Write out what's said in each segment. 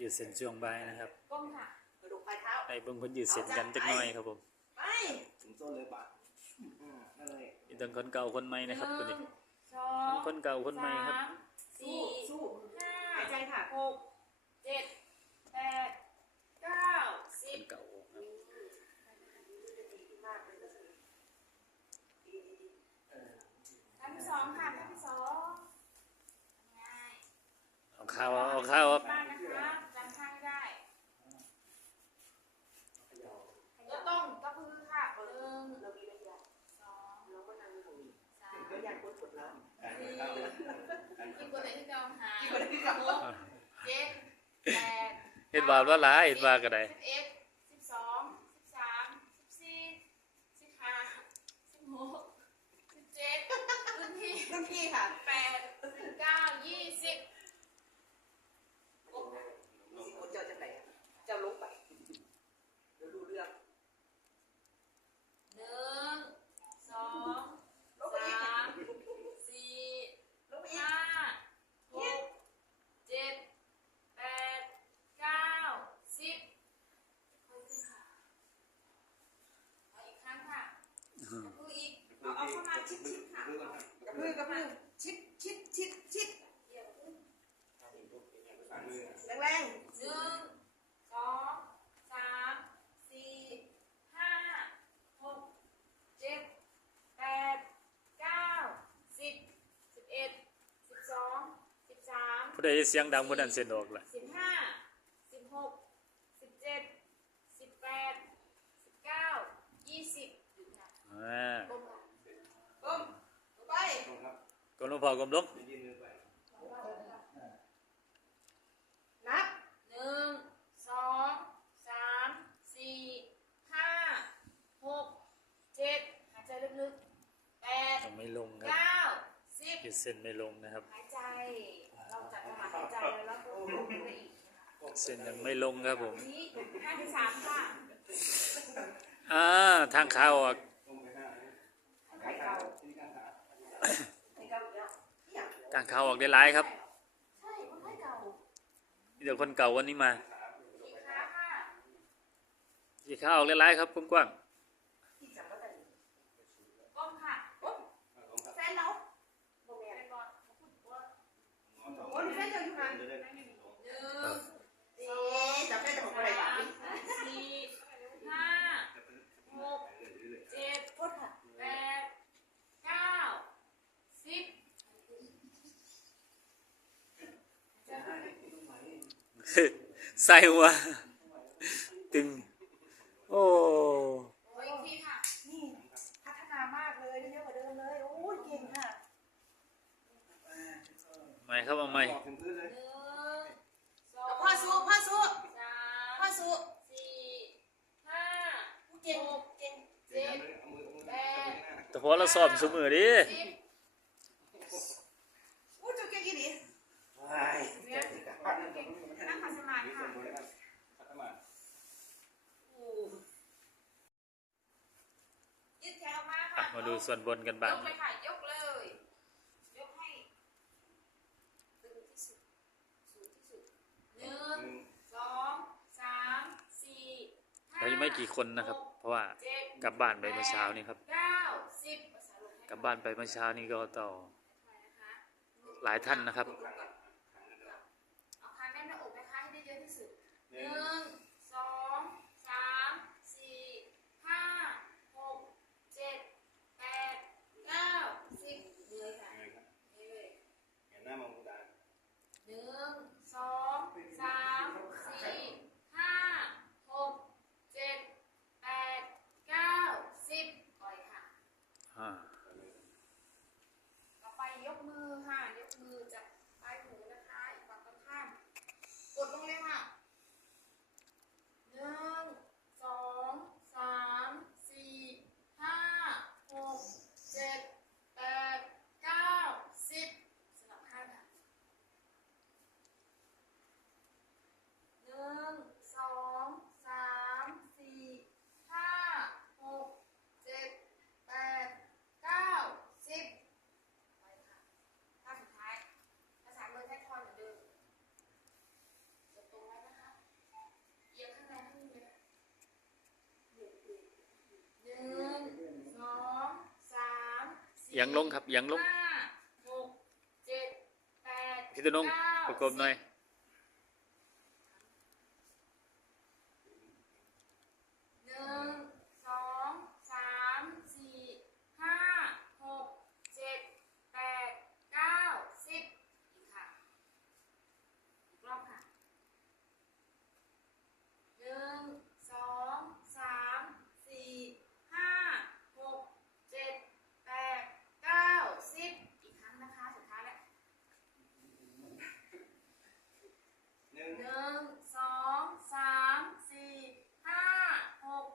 ยืดเส้นช่วงบ่ายนะครับก้มค่ะกระดูกปลายเท้าให้เบิ่งคนยืดเส้นกันจักหน่อยครับผมไปถึงต้นเลยปะอ่านั่นเลยมีทั้งคนเก่าคนใหม่นะครับคนนี้หงสอทั้งงคนเก่าคนใหม่ครับ สาม เห็นบาปละลายเห็นบาปก็ได้ ผู้ใดเสียงดังผู้นั้นเส้นออกล่ะสิบห้าสิบหกสิบเจ็ดสิบแปดสิบเก้ายี่สิบอ่าก้มค่ะๆก้มไปตรงครับกลมลงพอกลมลงนับหนึ่งสองสามสี่ห้าหกเจ็ดหายใจลึกๆแปดยังไม่ลงครับเก้าสิบยืดเส้นไม่ลงนะครับ หายใจ หวะหายใจแล้วเราก็ลงไปอีกนะคะเส้นยังไม่ลงครับผมทีนี้ท่าที่สามค่ะอ่าทางขาออกตรงไปห้าไข่เก่าที่ข้างขาไข่เก่าอีกแล้วเนี่ยทางขาออกได้หลายครับใช่คนไข้เก่าเดี๋ยวคนเก่าวันนี้มาอีกขาค่ะที่ขาออกได้หลายครับกว้างที่จับแล้วแต่ ก้มค่ะ ก้ม ตรงครับ แฟนเราโมเม ไป นต์ ก่อนเขาพูดว่า หมอสอง โอ้ยแฟนเจ้าอยู่หัน จะได้ หนึ่ง เอ๊ะจับได้แต่ผมอะไรบ้าง สี่ห้าหกเจ็ด โทษค่ะ แปดเก้าสิบ ๆ ใส่หัวตึง โอ้โอ้ยอีกทีค่ะ นี่พัฒนามากเลยเยอะกว่าเดิมเลย โอ้ยเก่งค่ะใหม่ครับเอาใหม่บอกถึงพื้นเลยหนึ่งสองพ่อสู้พ่อสู้สามพ่อสู้สี่ห้าเก่งเก่งเดี๋ยวนะเอามือเอามือจับไปข้างหน้าแต่พอเราสอบสมือดิ สิบ อู้เจ้าเก่งกี่ดี ว้าย เรียนเก่งนั่งขัดสมาธิ นี่ ค่ะ ส่งคนนะครับขัดสมาธิ ยืดแขนออก มาอะค่ะมาดูส่วนบนกันยบ้างกเลยค่ะยกเลย ยกให้ตึงที่สุดสูงที่สุดหนึ่งหนึ่งสองสามสี่ห้าเรายังไม่กี่คนนะครับเพราะว่าเจ็ดกลับบ้านไปเมื่อเช้านี้ครับ เก้าสิบภาษาลงให้กลับบ้านไปเมื่อเช้านี้ก็ต่อนะคะหลายท่านนะครับ เอาคางแน่นหน้าอกนะคะให้ได้เยอะที่สุดหหนึ่งนึ่งสองสามสี่ห้าหกเจ็ดแปดเก้าสิบเลยค่ะ หนึ่งครับ นี่เลย เห็นหน้ามองตา หนึ่งสองสามสี่ห้าหกเจ็ดแปดเก้าสิบปล่อยค่ะ อ่า ต่อไปยกมือค่ะ ยกมือจับปลายหูนะคะอีกฝั่งตรงข้าม กดลงเลยค่ะ สี่ ยังลงครับยังลงห้าหกเจ็ดแปด พี่ตุนงเก้าประกบหน่อย สิบหนึ่งสองสามสี่ห้าหกเจ็ดแปดเก้าสิบอีกค่ะ อีกรอบค่ะหนึ่งสองสามสี่ห้าหกเจ็ดแปดเก้าสิบอีกครั้งนะคะสุดท้ายแล้ว หนึ่ง หนึ่งสองสามสี่ห้าหก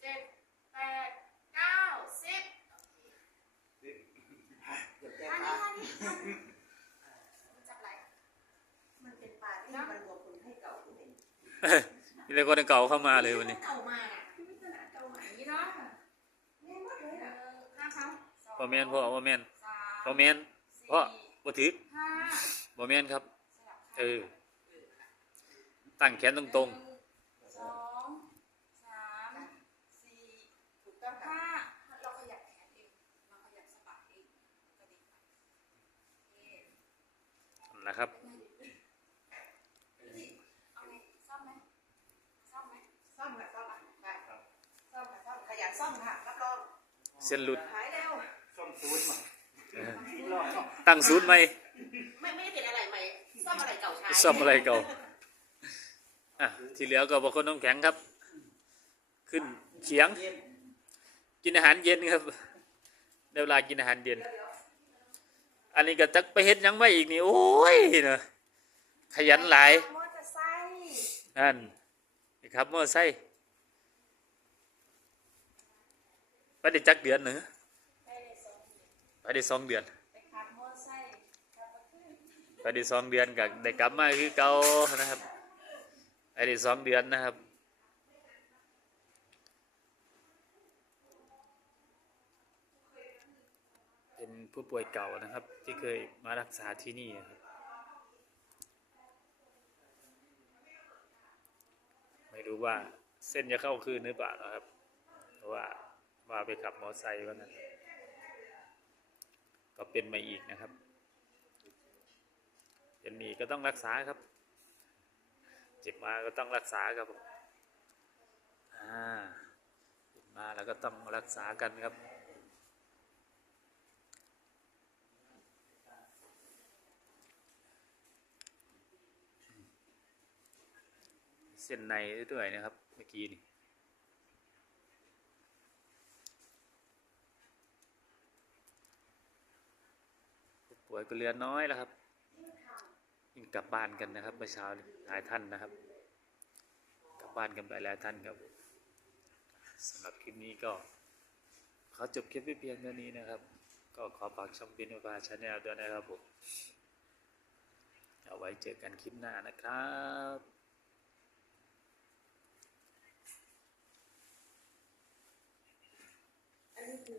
เจ็ดแปดเก้าสิบโอเค สิบ เดี๋ยวแก อัน พา นี้อันนี้มันจับไหล มันเป็นปลาที่มันรวมคนให้เก่าคุณเอง นี่เลยคนเก่าเข้ามาเลยวันนี้เก่ามาอะที่ไม่ขนาดเก่ามาอย่างนี้เนาะง่ายมากเลยหนึ่อะงห้าครั้งสองบ่แม่นพ่อบ่แม่นสามบ่แม่นพ่อสี่บ่ถึกห้าบ่แม่นครับสลับเอข้างอตั้งแขนตรงหนึ่งสองสามสี่ ถูกต้องค่ะ ห้าเราขยับแขนเอง เราขยับสะบักเองกระดิกไปโอเค ๆนะครับ เอาไงซ่อมไหมซ่อมไหม ซ่อมค่ะซ่อมอะได้ซ่อมค่ะซ่อมขยันซ่อมค่ะรับรอง เส้นหลุด หายแล้ว ส้มซูดมาเออตั้งศูนย์ไหมไม่ไม่ได้เป็นอะไรใหม่ซ่อมอะไรเก่าใช้ซ่อมอะไรเก่าอะที่เหลือก็บอกคนน้ำแข็งครับ ขึ้นเขียง กินอาหารเย็นครับได้เวลากินอาหารเย็น อันนี้ก็จักไปเฮ็ดหยังไม่อีกนี่ โอ้ยเนาะขยันหลายมอเตอร์ไซค์นั่นนี่ครับมอไซค์ ไปได้จักเดือนเนอะไปได้สองเดือนไปได้สองเดือนไปเตอร์ไซค์กลับได้สองเดือนก็ได้กลับมาคือเก่านะครับไปได้สองเดือนนะครับเป็นผู้ป่วยเก่านะครับ ที่เคยมารักษาที่นี่ครับไม่รู้ว่าเส้นจะเข้าคืนหรือเปล่านะครับเพราะว่า ว่าไปขับมอไซค์ว่านั้นก็เป็นมาอีกนะครับ เป็นมีก็ต้องรักษาครับ เจ็บมาก็ต้องรักษาครับผมอ่าเจ็บมาแล้วก็ต้องรักษากันครับเส้นในด้วยนะครับ เมื่อกี้นี่ ป่วยก็เรือน้อยแล้วครับยิ่งกลับบ้านกันนะครับเมื่อเช้าหลายท่านนะครับ กลับบ้านกันไปหลายท่านครับสำหรับคลิปนี้ก็ขอจบคลิปไว้เพียงเท่านี้นะครับ ก็ขอฝากช่องปินอวาชาแนลด้วยนะครับผมเอาไว้เจอกันคลิปหน้านะครับอันนี้คื